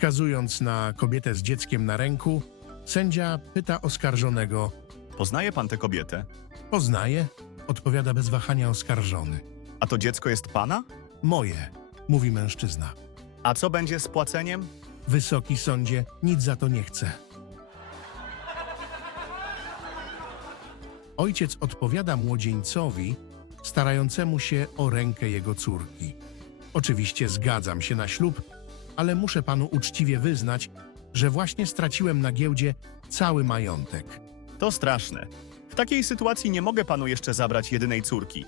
Wskazując na kobietę z dzieckiem na ręku, sędzia pyta oskarżonego: Poznaje pan tę kobietę? Poznaje? Odpowiada bez wahania oskarżony. A to dziecko jest pana? Moje, mówi mężczyzna. A co będzie z płaceniem? Wysoki sądzie, nic za to nie chce. Ojciec odpowiada młodzieńcowi, starającemu się o rękę jego córki. Oczywiście zgadzam się na ślub, ale muszę panu uczciwie wyznać, że właśnie straciłem na giełdzie cały majątek. To straszne. W takiej sytuacji nie mogę panu jeszcze zabrać jedynej córki.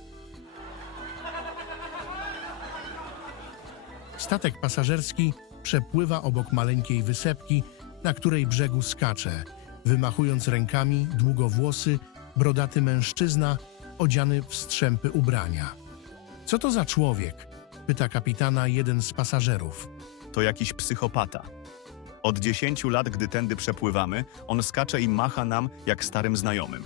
Statek pasażerski przepływa obok maleńkiej wysepki, na której brzegu skacze, wymachując rękami długowłosy, brodaty mężczyzna odziany w strzępy ubrania. Co to za człowiek? pyta kapitana jeden z pasażerów. To jakiś psychopata. Od 10 lat, gdy tędy przepływamy, on skacze i macha nam jak starym znajomym.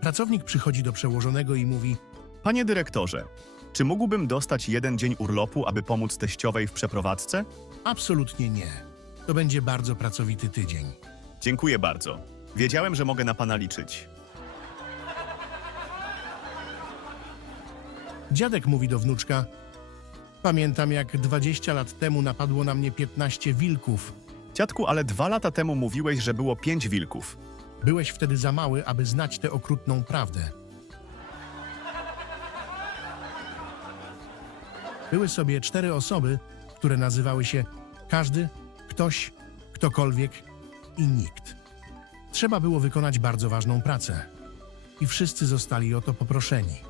Pracownik przychodzi do przełożonego i mówi: Panie dyrektorze, czy mógłbym dostać jeden dzień urlopu, aby pomóc teściowej w przeprowadzce? Absolutnie nie. To będzie bardzo pracowity tydzień. Dziękuję bardzo. Wiedziałem, że mogę na pana liczyć. Dziadek mówi do wnuczka: Pamiętam, jak 20 lat temu napadło na mnie 15 wilków. Dziadku, ale dwa lata temu mówiłeś, że było pięć wilków. Byłeś wtedy za mały, aby znać tę okrutną prawdę. Były sobie cztery osoby, które nazywały się każdy, ktoś, ktokolwiek i nikt. Trzeba było wykonać bardzo ważną pracę. I wszyscy zostali o to poproszeni.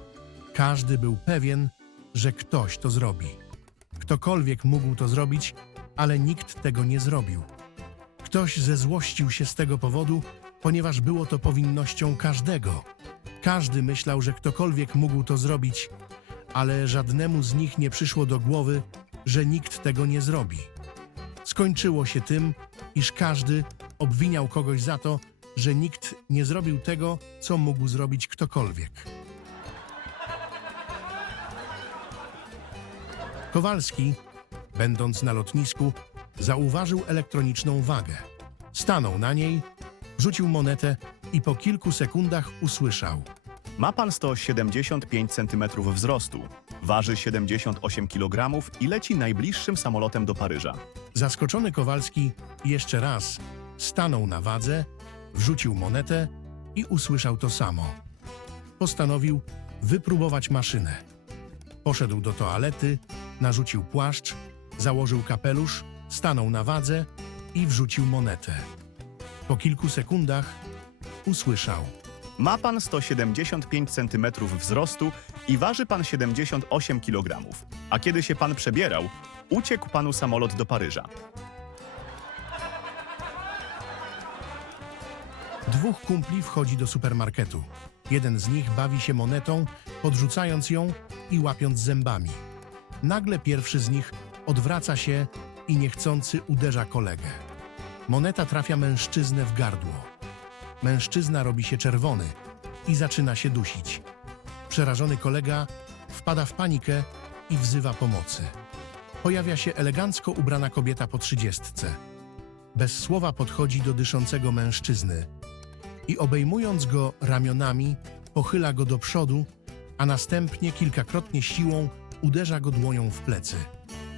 Każdy był pewien, że ktoś to zrobi. Ktokolwiek mógł to zrobić, ale nikt tego nie zrobił. Ktoś zezłościł się z tego powodu, ponieważ było to powinnością każdego. Każdy myślał, że ktokolwiek mógł to zrobić, ale żadnemu z nich nie przyszło do głowy, że nikt tego nie zrobi. Skończyło się tym, iż każdy obwiniał kogoś za to, że nikt nie zrobił tego, co mógł zrobić ktokolwiek. Kowalski, będąc na lotnisku, zauważył elektroniczną wagę. Stanął na niej, rzucił monetę i po kilku sekundach usłyszał. Ma pan 175 cm wzrostu, waży 78 kg i leci najbliższym samolotem do Paryża. Zaskoczony Kowalski jeszcze raz stanął na wadze, wrzucił monetę i usłyszał to samo. Postanowił wypróbować maszynę. Poszedł do toalety, narzucił płaszcz, założył kapelusz, stanął na wadze i wrzucił monetę. Po kilku sekundach usłyszał. Ma pan 175 cm wzrostu i waży pan 78 kg. A kiedy się pan przebierał, uciekł panu samolot do Paryża. Dwóch kumpli wchodzi do supermarketu. Jeden z nich bawi się monetą, podrzucając ją i łapiąc zębami. Nagle pierwszy z nich odwraca się i niechcący uderza kolegę. Moneta trafia mężczyznę w gardło. Mężczyzna robi się czerwony i zaczyna się dusić. Przerażony kolega wpada w panikę i wzywa pomocy. Pojawia się elegancko ubrana kobieta po trzydziestce. Bez słowa podchodzi do dyszącego mężczyzny i obejmując go ramionami, pochyla go do przodu, a następnie kilkakrotnie siłą uderza go dłonią w plecy.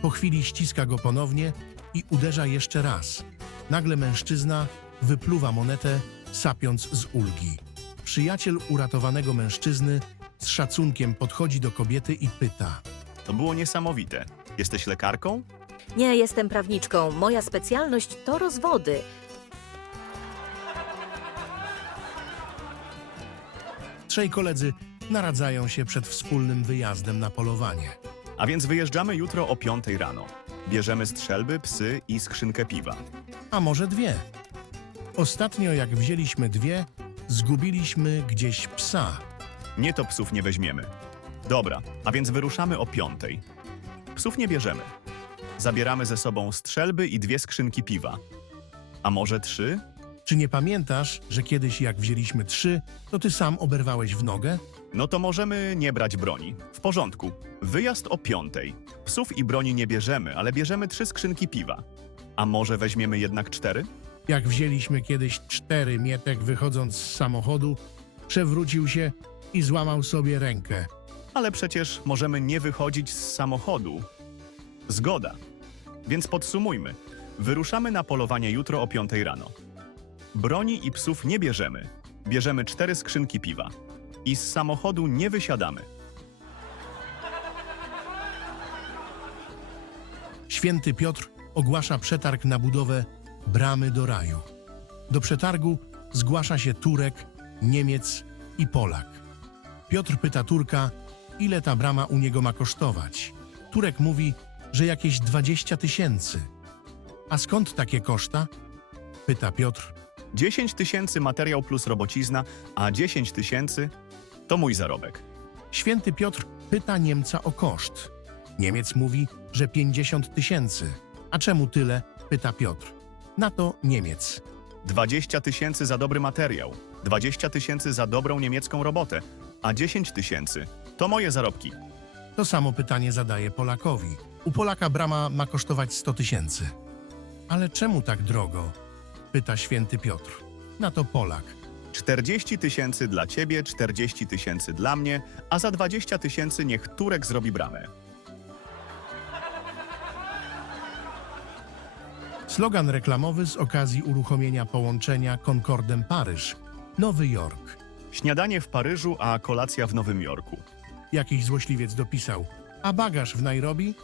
Po chwili ściska go ponownie i uderza jeszcze raz. Nagle mężczyzna wypluwa monetę, sapiąc z ulgi. Przyjaciel uratowanego mężczyzny z szacunkiem podchodzi do kobiety i pyta: To było niesamowite. Jesteś lekarką? Nie jestem prawniczką. Moja specjalność to rozwody. Trzej koledzy naradzają się przed wspólnym wyjazdem na polowanie. A więc wyjeżdżamy jutro o 5 rano. Bierzemy strzelby, psy i skrzynkę piwa. a może dwie. Ostatnio, jak wzięliśmy dwie, zgubiliśmy gdzieś psa. Nie to psów nie weźmiemy. Dobra, a więc wyruszamy o 5. Psów nie bierzemy. Zabieramy ze sobą strzelby i dwie skrzynki piwa. A może trzy? Czy nie pamiętasz, że kiedyś, jak wzięliśmy trzy, to ty sam oberwałeś w nogę? No to możemy nie brać broni. W porządku. Wyjazd o piątej. Psów i broni nie bierzemy, ale bierzemy trzy skrzynki piwa. A może weźmiemy jednak cztery? Jak wzięliśmy kiedyś cztery, Mietek wychodząc z samochodu, przewrócił się i złamał sobie rękę. Ale przecież możemy nie wychodzić z samochodu. Zgoda. Więc podsumujmy. Wyruszamy na polowanie jutro o 5 rano. Broni i psów nie bierzemy. Bierzemy cztery skrzynki piwa. I z samochodu nie wysiadamy. Święty Piotr ogłasza przetarg na budowę bramy do raju. Do przetargu zgłasza się Turek, Niemiec i Polak. Piotr pyta Turka, ile ta brama u niego ma kosztować. Turek mówi, że jakieś 20 tysięcy. A skąd takie koszta? Pyta Piotr. 10 tysięcy materiał plus robocizna, a 10 tysięcy to mój zarobek. Święty Piotr pyta Niemca o koszt. Niemiec mówi, że 50 tysięcy. A czemu tyle? Pyta Piotr. Na to Niemiec. 20 tysięcy za dobry materiał, 20 tysięcy za dobrą niemiecką robotę, a 10 tysięcy to moje zarobki. To samo pytanie zadaje Polakowi. U Polaka brama ma kosztować 100 tysięcy. Ale czemu tak drogo? Pyta święty Piotr. Na to Polak. 40 tysięcy dla ciebie, 40 tysięcy dla mnie, a za 20 tysięcy niech Turek zrobi bramę. Slogan reklamowy z okazji uruchomienia połączenia Concordem Paryż. Nowy Jork. Śniadanie w Paryżu, a kolacja w Nowym Jorku. Jakiś złośliwiec dopisał. A bagaż w Nairobi?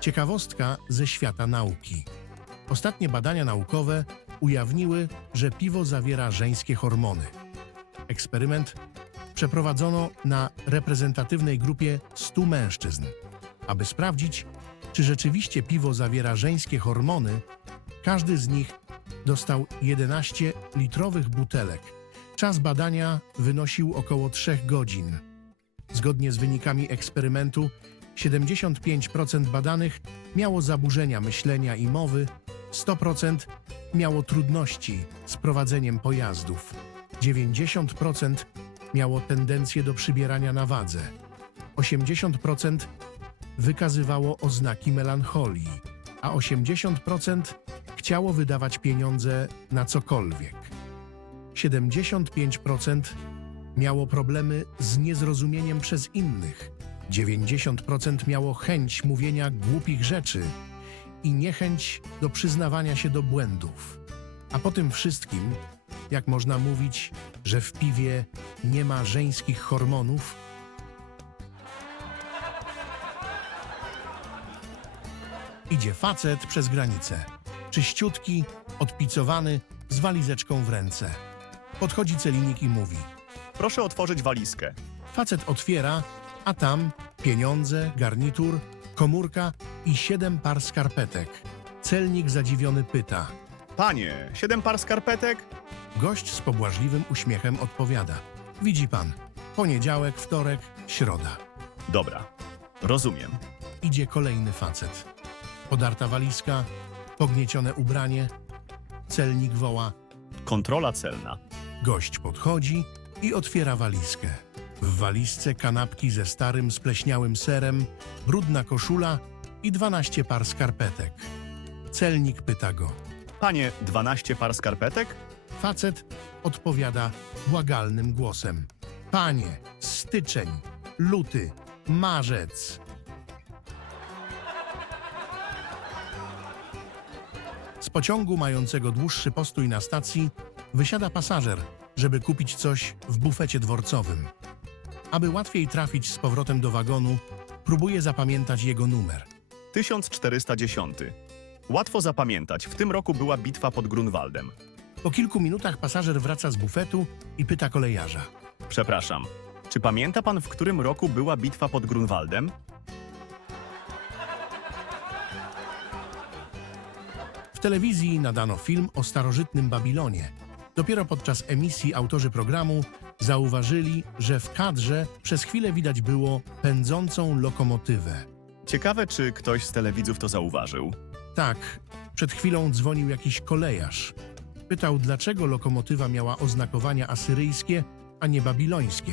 Ciekawostka ze świata nauki. Ostatnie badania naukowe ujawniły, że piwo zawiera żeńskie hormony. Eksperyment przeprowadzono na reprezentatywnej grupie 100 mężczyzn. Aby sprawdzić, czy rzeczywiście piwo zawiera żeńskie hormony, każdy z nich dostał 11 litrowych butelek. Czas badania wynosił około 3 godzin. Zgodnie z wynikami eksperymentu, 75% badanych miało zaburzenia myślenia i mowy, 100% miało trudności z prowadzeniem pojazdów, 90% miało tendencję do przybierania na wadze, 80% wykazywało oznaki melancholii, a 80% chciało wydawać pieniądze na cokolwiek. 75% miało problemy z niezrozumieniem przez innych, 90% miało chęć mówienia głupich rzeczy i niechęć do przyznawania się do błędów. A po tym wszystkim, jak można mówić, że w piwie nie ma żeńskich hormonów, Idzie facet przez granicę. Czyściutki, odpicowany, z walizeczką w ręce. Podchodzi celinik i mówi. Proszę otworzyć walizkę. Facet otwiera, a tam pieniądze, garnitur, komórka i siedem par skarpetek. Celnik zadziwiony pyta. Panie, siedem par skarpetek? Gość z pobłażliwym uśmiechem odpowiada. Widzi pan, poniedziałek, wtorek, środa. Dobra, rozumiem. Idzie kolejny facet. Podarta walizka, pogniecione ubranie. Celnik woła. Kontrola celna. Gość podchodzi i otwiera walizkę. W walizce kanapki ze starym, spleśniałym serem, brudna koszula i 12 par skarpetek. Celnik pyta go. Panie, 12 par skarpetek? Facet odpowiada błagalnym głosem. Panie, styczeń, luty, marzec. Z pociągu mającego dłuższy postój na stacji wysiada pasażer, żeby kupić coś w bufecie dworcowym. Aby łatwiej trafić z powrotem do wagonu, próbuje zapamiętać jego numer. 1410. Łatwo zapamiętać, w tym roku była bitwa pod Grunwaldem. Po kilku minutach pasażer wraca z bufetu i pyta kolejarza. Przepraszam, czy pamięta pan, w którym roku była bitwa pod Grunwaldem? W telewizji nadano film o starożytnym Babilonie. Dopiero podczas emisji autorzy programu zauważyli, że w kadrze przez chwilę widać było pędzącą lokomotywę. Ciekawe, czy ktoś z telewidzów to zauważył. Tak, przed chwilą dzwonił jakiś kolejarz. Pytał, dlaczego lokomotywa miała oznakowania asyryjskie, a nie babilońskie.